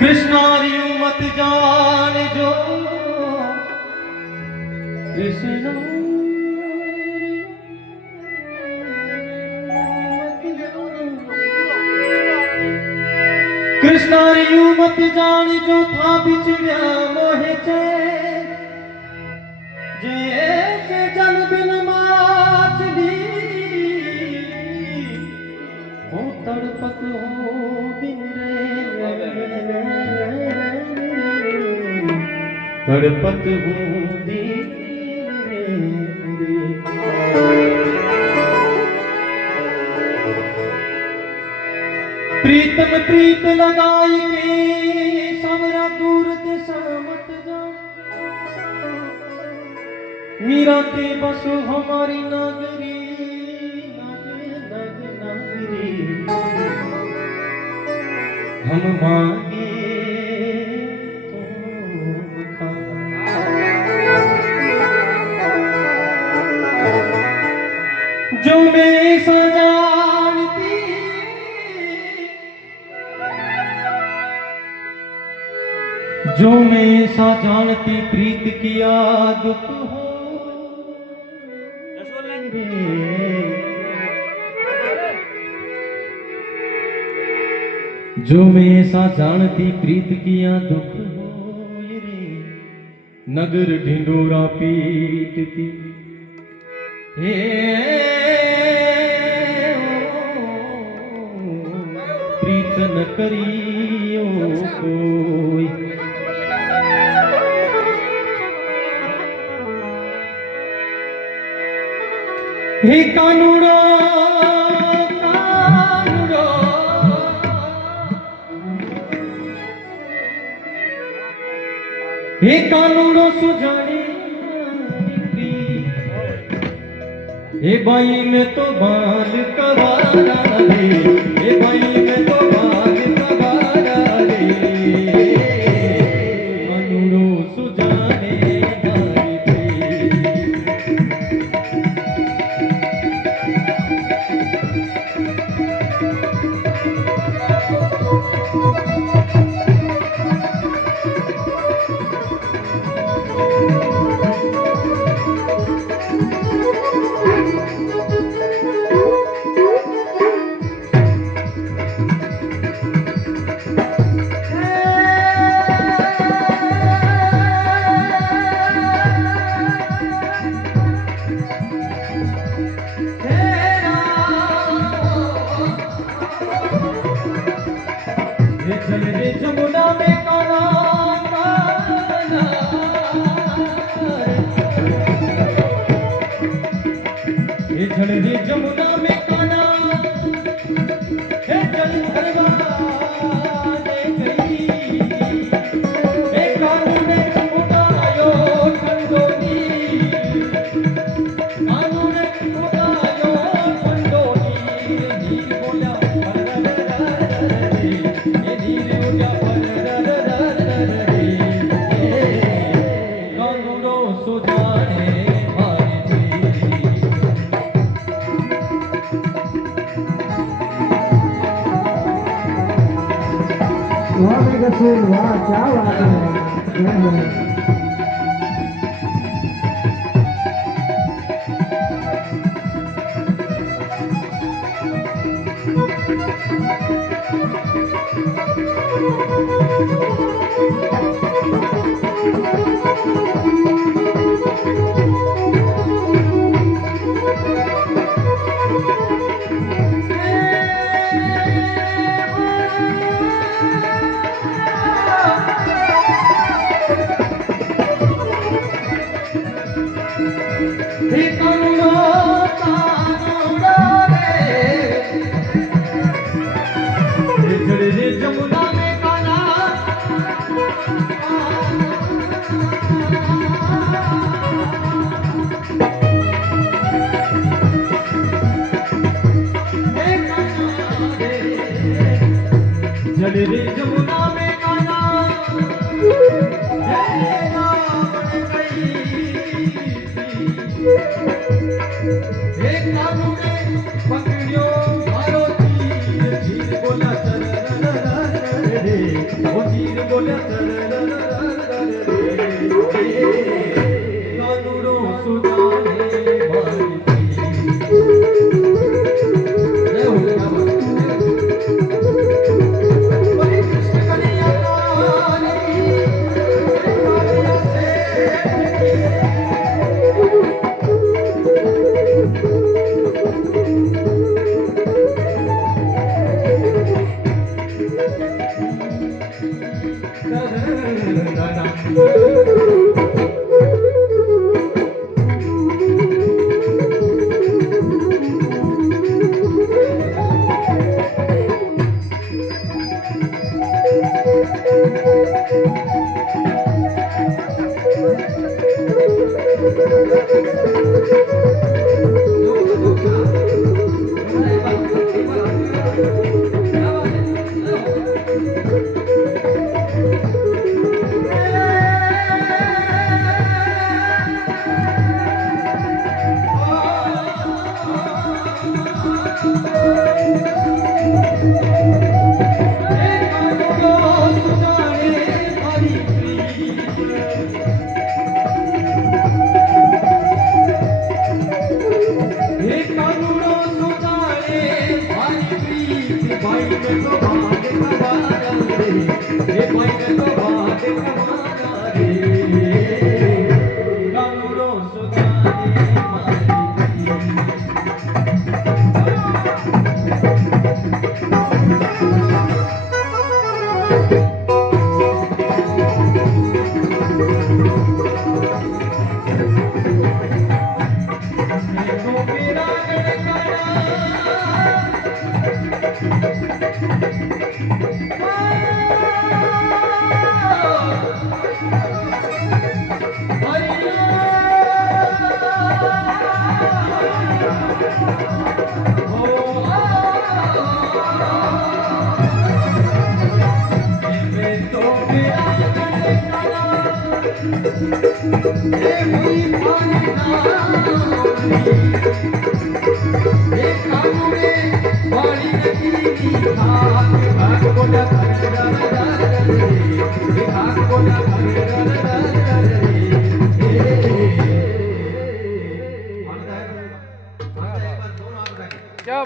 कृष्णारी मत जान जो कृष्ण कृष्णारी मत जान जो था बिछड़िया मोहे चैन जैसे जल बिन माचली हो तड़पत हो दिन रे तड़पत हो दिन प्रीतम प्रीत लगाई के समरा दूर दिशा मत जा मीरा के बसो हमारी नागरी नागरी हम मांगे जो मैं सजानती जो मैं सा जानती प्रीत किया दुख हो जो मैं सा जानती प्रीत किया दुख हो रे नगर ढिंडोरा पीटती हे प्रीत न करियो कोई हे कानूड़ा कानूड़ा हे कानूड़ो सुजाने हे भाई में तो बाल कवारा रे हे भाई में तो बाल कवारा रे कानूड़ो सुजाने जमुना में काना काना ये झड़े जमुना में काना हे जल भरवा दे गई हे कानू ने उठायो ठंडोनी कानू ने उठायो ठंडोनी नीर बोला वाह क्या बात है। गली जमुना में आया एक कानू में पकड़ियो मारो तीर झील बोला रे ओ झील बोला कानूरो सुजाने मारी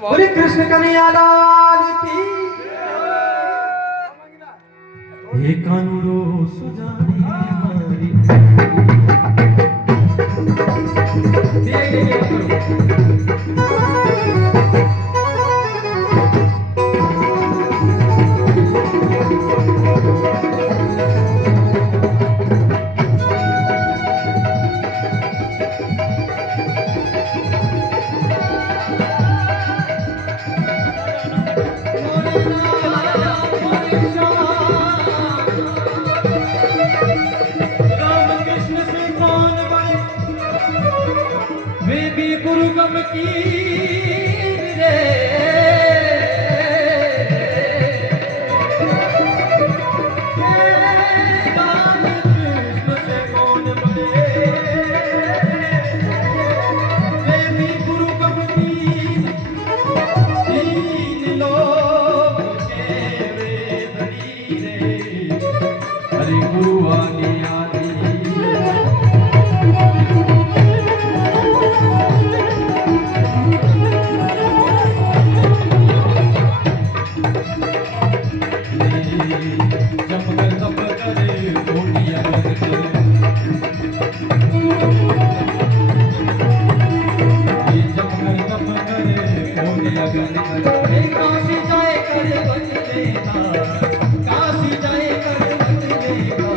बोले कृष्ण कन्हैया लाल की हे कानूरो सुजाने मारी गुरु गम की रे राम कृष्ण से कौन बने वे भी गुरु गम की तीन लोग के वे धनी रे हरे गुरु आदि आदि काशी जाए कर बदलेगा काशी जाए कर बदलेगा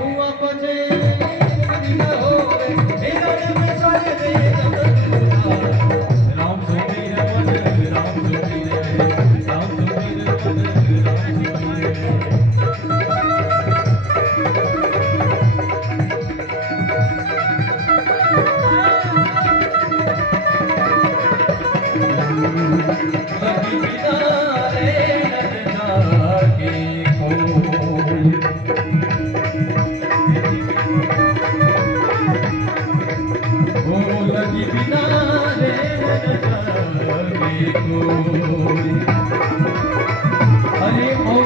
बुआ बजे न होवे मेरा में सारे दे राम सुखी रमन राम सुखी राम सुखी रमन राम सुखी जागे कोई। अरे हो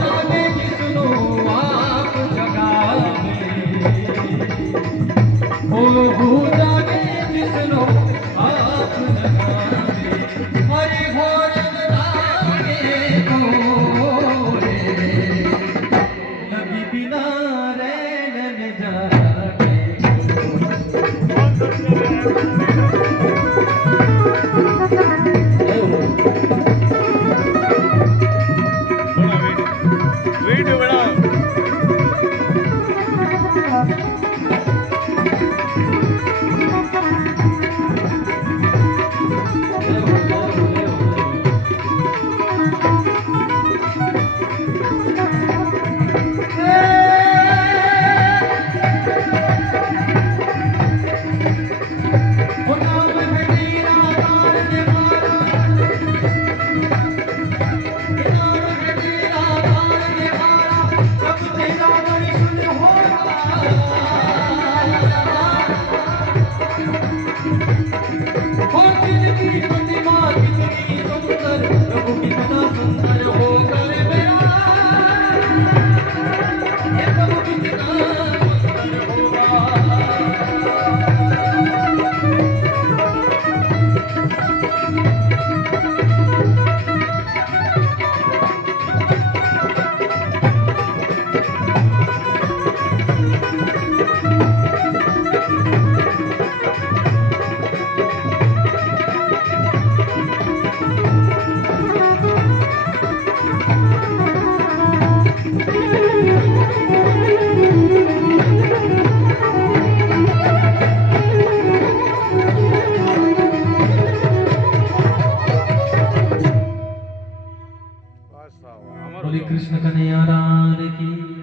जागे जिसनो आप जगावे, हो जागे जिसनो आप जगावे, हरि हो जागे कोई। लगी बिना रैन जागे वीडियो बना बोले कृष्ण कन्हैया लाल की।